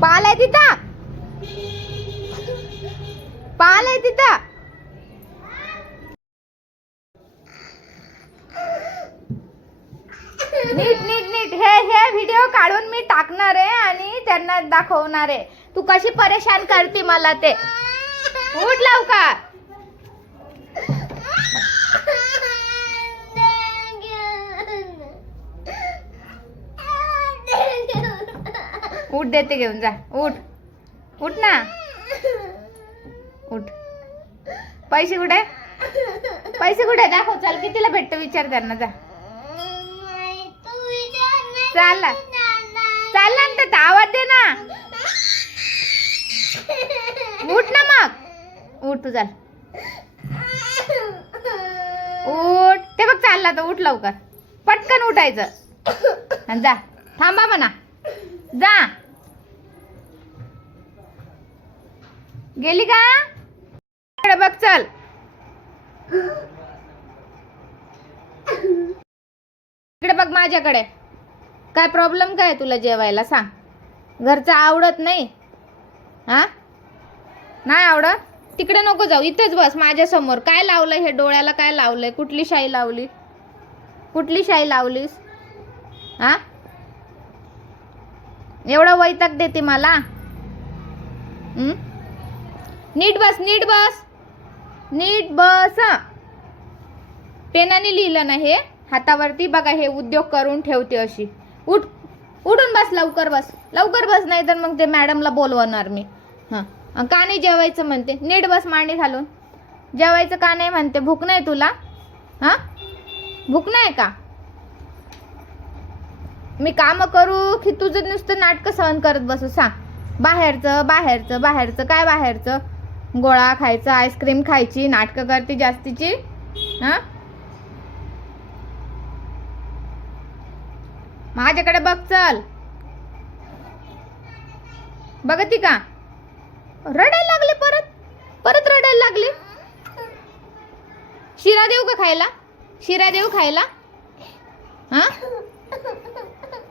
पाल आहे तिथं. पाल आहे तिथं. नीट नीट नीट. हे हे व्हिडिओ काढून मी टाकणार आहे आणि त्यांना दाखवणार आहे. तू कशी परेशान करते मला ते. उठ लवकर. उठ देते घेऊन जा. उठ. उठ ना. उठ. पैसे कुठे? पैसे कुठे? दाखव. चल कितीला भेटतं विचार त्यांना जा. चालला चालला ना तर आवाज दे ना. उठ ना मग. उठ तू चाल. उठ. ते बघ चालला तर उठ लवकर. पटकन उठायचं. आणि जा. थांबा म्हणा. जा. गेली का? बघ चल. इकडे बघ माझ्याकडे. काय प्रॉब्लेम काय तुला जेवायला? सांग. घरचं आवडत नाही. हा? नाही आवडत? तिकडे नको जाऊ. इथेच बस माझ्यासमोर. काय लावलंय हे? डोळ्याला काय लावलंय? कुठली शाई लावली? कुठली शाई लावलीस? हा? एवढा वैताग देते मला. नीट बस नीट बस. नीट बस हं. पेनाने लिहिलं ना हे? हातावरती बघा हे उद्योग करून ठेवते अशी. उठ उठून बस लवकर बस. लवकर बस नाही तर मग ते मॅडमला बोलवणार मी. हां. का नाही जेवायचं म्हणते? नीट बस मांडी घालून. जेवायचं का नाही म्हणते? भूक नाही तुला? हां? भूक नाही का? मी कामं करू की तुझं नुसतं नाटकं सहन करत बसू? सांग. बाहेरचं बाहेरचं बाहेरचं. काय बाहेरचं? गोळा खायचा आईस्क्रीम खायची नाटकं करते जास्तीची हां? माझ्याकडे बघ चल. बघती का? रडायला लागले परत परत रडायला लागले. शिरा देऊ का खायला? शिरा देऊ खायला? हा?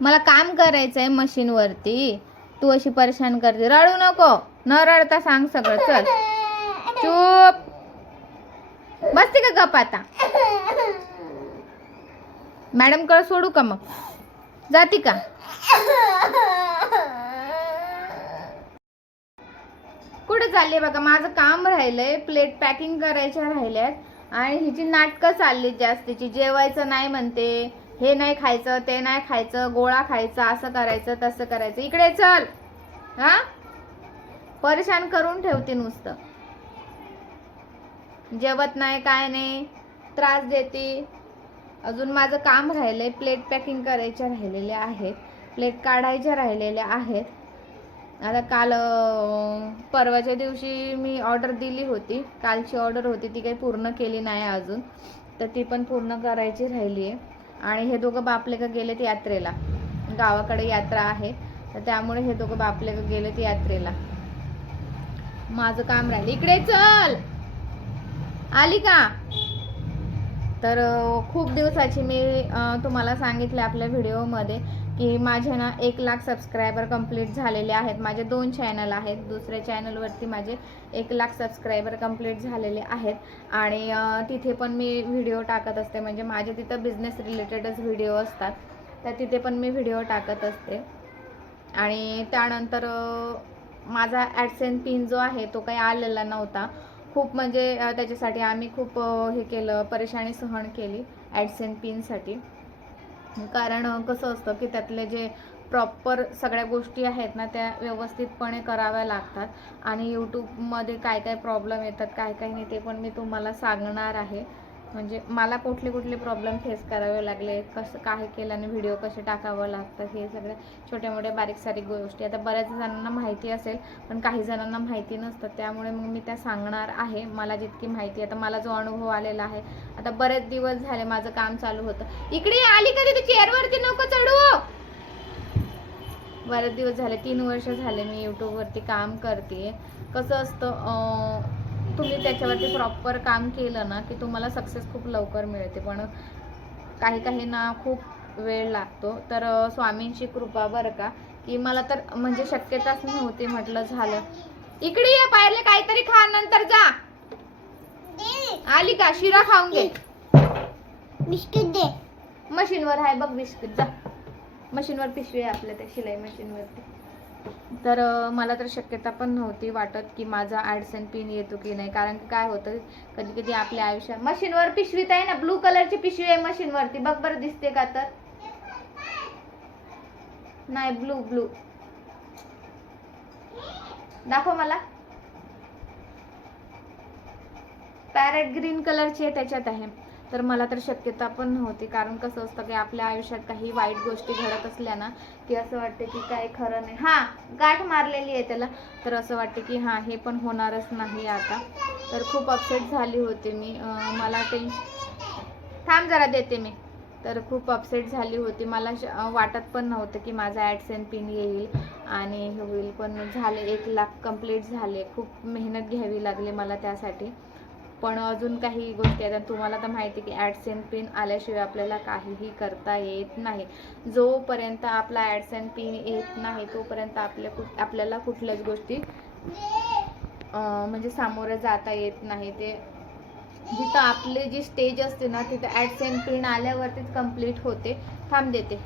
मला काम करायचंय मशीन वरती तू अशी परेशान करते. रडू नको. न रडता सांग सगळं चल. चूप. बसते का गप आता? मॅडम कळ सोडू का मग? जाती का? कुठे चालली बघा? माझं काम राहिलंय प्लेट पॅकिंग करायच्या राहिल्यात. आणि हिची नाटकं चालली जास्तीची. जेवायचं नाही म्हणते. हे नाही खायचं ते नाही खायचं गोळा खायचा असं करायचं तसं करायचं. इकडे चल. हा? परेशान करून ठेवते नुसतं. जेवत नाही काय नाही त्रास देते. अजून माझं काम राहिलंय प्लेट पॅकिंग करायच्या राहिलेल्या आहेत प्लेट काढायच्या राहिलेल्या आहेत. आता काल परवाच्या दिवशी मी ऑर्डर दिली होती. कालची ऑर्डर होती ती काही पूर्ण केली नाही अजून. तर ती पण पूर्ण करायची राहिली आहे आणि हे दोघं बापले का गेलेत यात्रेला. गावाकडे यात्रा आहे. तर त्यामुळे हे दोघं बापले का गेलेत यात्रेला. माझं काम राहिलं. इकडे चल. आली का? तर खूप दिवसाची मी तुम्हाला सांगितले आपल्या व्हिडिओमध्ये की माझे ना एक लाख सबस्क्रायबर कंप्लीट झालेले आहेत. माझे दोन चॅनल आहेत. दुसऱ्या चॅनलवरती माझे एक लाख सबस्क्रायबर कंप्लीट झालेले आहेत. आणि तिथे पण मी व्हिडिओ टाकत असते. म्हणजे माझे तिथं बिझनेस रिलेटेडच व्हिडिओ असतात. तर तिथे पण मी व्हिडिओ टाकत असते. आणि त्यानंतर माझा ॲडसेन पिन जो आहे तो काही आलेला नव्हता. खूप म्हणजे त्याच्यासाठी आम्ही खूप हे केलं परेशानी सहन केली ॲडसेन पिनसाठी कारण कसं असतं की त्यातले जे प्रॉपर सगळ्या गोष्टी आहेत ना त्या व्यवस्थितपणे कराव्या लागतात. आणि यूट्यूबमध्ये काय काय प्रॉब्लेम येतात काय काय नाही ते पण मी तुम्हाला सांगणार आहे. म्हणजे मला कुठले कुठले प्रॉब्लेम फेस करावे लागले कसं काय केल्याने व्हिडिओ कसे टाकावं लागतं हे सगळे छोट्या मोठ्या बारीक सारीक गोष्टी. आता बऱ्याच जणांना माहिती असेल पण काही जणांना माहिती नसतं. त्यामुळे मग मी त्या सांगणार आहे मला जितकी माहिती आता मला जो अनुभव आलेला आहे आता बरेच दिवस झाले माझं काम चालू होतं. इकडे आली कधी तू चेअरवरती नको चढू! बरेच दिवस झाले तीन वर्ष झाले मी यूट्यूबवरती काम करते. कसं असतं तुम्ही त्याच्यावरती प्रॉपर काम केलं ना की तुम्हाला सक्सेस खूप लवकर मिळते. पण काही काही ना खूप वेळ लागतो. तर स्वामींची कृपा बरं का की मला तर म्हणजे शक्यताच नव्हती म्हटलं झालं. इकडे ये पाहिले काहीतरी खा नंतर जा. आली का? शिरा खाऊन घे. बिस्किट दे. मशीनवर आहे बघ बिस्किट. जा. मशीनवर पिशवी आहे आपल्या त्या शिलाई मशीनवरती. तर मला तर शक्यता पण नव्हती वाटत की माझा ॲडसन पिन येतो की नाही. कारण की काय होतं कधी कधी आपल्या आयुष्यात मशीनवर पिशवीत आहे ना ब्लू कलरची पिशवी आहे मशीनवरती बघ बरं दिसते का तर? नाही ब्लू ब्लू दाखव मला. पॅरेट ग्रीन कलरची आहे त्याच्यात आहे. तर मला तर शक्यता पण नव्हती. कारण कसं असतं की आपल्या आयुष्यात काही वाईट गोष्टी घडत असल्या ना की असं वाटते की काय खरं नाही. हा गाठ मारलेली आहे त्याला. तर असं वाटते की हा हे पण होणारच नाही आता. तर खूप अपसेट झाली होती मी. मला टेन्शन थांब जरा देते मी. तर खूप अपसेट झाली होती. मला श- वाटत पण नव्हतं की माझा ॲडसेन पिन येईल. आणि हे होईल. पण झाले एक लाख कंप्लीट झाले. खूप मेहनत घ्यावी लागली मला त्यासाठी. पण अजून काही गोष्टी आहेत आणि तुम्हाला तर माहिती आहे की ॲडसेन पिन आल्याशिवाय आपल्याला काहीही करता येत नाही. जोपर्यंत आपला ॲडसेन पिन येत नाही तोपर्यंत आपल्या कुठ आपल्याला कुठल्याच गोष्टी म्हणजे सामोरं जाता येत नाही. ते जिथं आपले जी स्टेज असते ना तिथं ॲडसेन पिन आल्यावरतीच कंप्लीट होते. थांब देते.